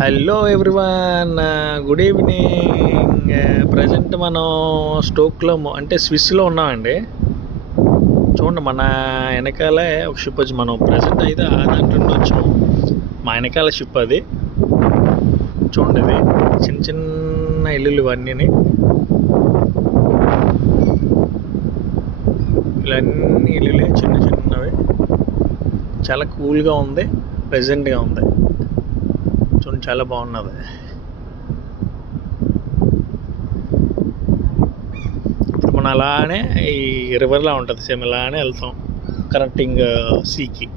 Hello everyone, good evening. Present మనం స్టోక్లో అంటే స్విస్లో ఉన్నామండి. చూడండి, మన వెనకాలే ఒక షిప్ వచ్చి మనం ప్రజెంట్ అయితే ఆ దాంట్లో వచ్చాం. మా వెనకాల షిప్ అది. చూడండి, ఇది చిన్న చిన్న ఇల్లులు ఇవన్నీ. ఇవన్నీ ఇల్లులే చిన్న చిన్నవి. చాలా కూల్గా ఉంది, ప్లెజెంట్గా ఉంది. చూడండి, చాలా బాగున్నది. ఇప్పుడు మనం అలానే ఈ రివర్లా ఉంటుంది, సేమ్ ఇలానే వెళ్తాం కనెక్టింగ్ సీకి.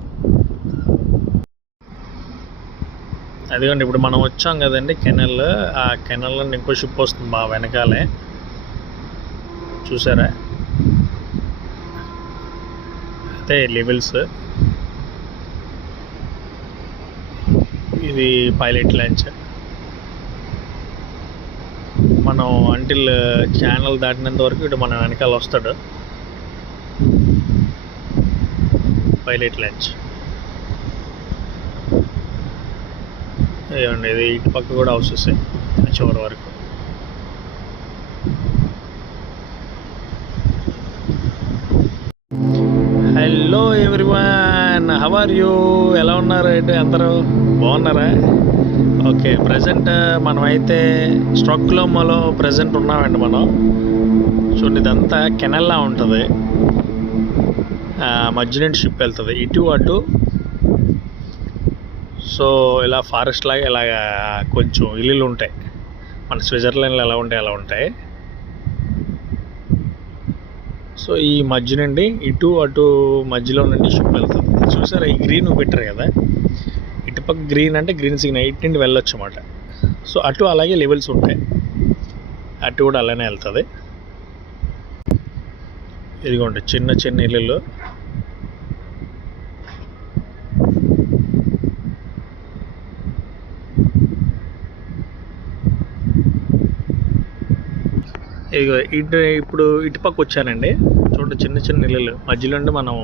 అదిగోండి, ఇప్పుడు మనం వచ్చాం కదండి కెనల్. ఆ కెనల్లో ఇంకో షిప్ వస్తుంది మా వెనకాలే, చూసారా? అయితే లెవెల్స్, ఇది పైలట్ లాంచ్. మనం అంటిల్ ఛానల్ దాటినంత వరకు ఇటు మన వెనకాల వస్తాడు పైలట్ లాంచ్. ఏమండి, ఇది ఇటు పక్క కూడా హౌసెస్ చివరి వరకు. Hello everyone, how are you? ఎలా ఉన్నారు? ఏంటి అందరూ బాగున్నారా? ఓకే, ప్రజెంట్ మనమైతే స్టాక్హోమ్లో ప్రజెంట్ ఉన్నామండి మనం. చూడండి, ఇదంతా కెనల్లా ఉంటుంది. మధ్య నుండి షిప్ వెళ్తుంది ఇటు అటు. సో ఇలా ఫారెస్ట్ లాగా ఇలాగా కొంచెం ఇల్లులు ఉంటాయి. మన స్విట్జర్లాండ్లో ఎలా ఉంటాయి అలా ఉంటాయి. సో ఈ మధ్య నుండి ఇటు అటు మధ్యలో నుండి షిప్ వెళ్తుంది. చూసారా, ఈ గ్రీన్ పెట్టారు కదా, ఇటుపక్క గ్రీన్ అంటే గ్రీన్ సిగ్నల్, ఇటు నుండి వెళ్ళొచ్చు అన్నమాట. సో అటు అలాగే లెవెల్స్ ఉంటాయి, అటు కూడా అలానే వెళ్తుంది. ఇదిగోండి చిన్న చిన్న ఇల్లులు. ఇదిగో ఇప్పుడు ఇటుపక్క వచ్చానండి. చూడండి, చిన్న చిన్న ఇల్లులు మధ్యలో నుండి మనం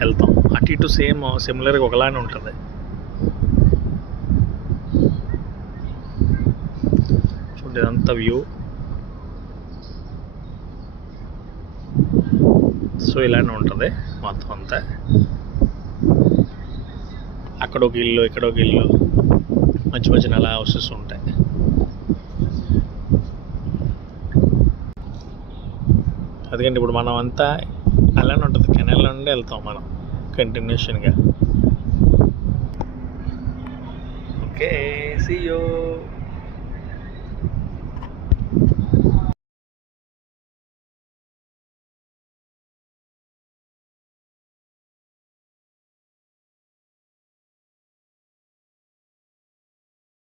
వెళ్తాం. అటు ఇటు సేమ్ సిమిలర్గా ఒకలానే ఉంటుంది. చూడండి, ఇదంతా వ్యూ. సో ఇలానే ఉంటుంది మొత్తం అంతా. అక్కడ ఒక ఇల్లు, ఇక్కడ ఒక ఇల్లు, మధ్య మధ్యన అలా హౌసెస్ ఉంటాయి. అందుకంటే ఇప్పుడు మనం అంతా అలానే ఉంటుంది, కెనాల్ నుండి వెళ్తాం మనం కంటిన్యూషన్గా. Okay, see you.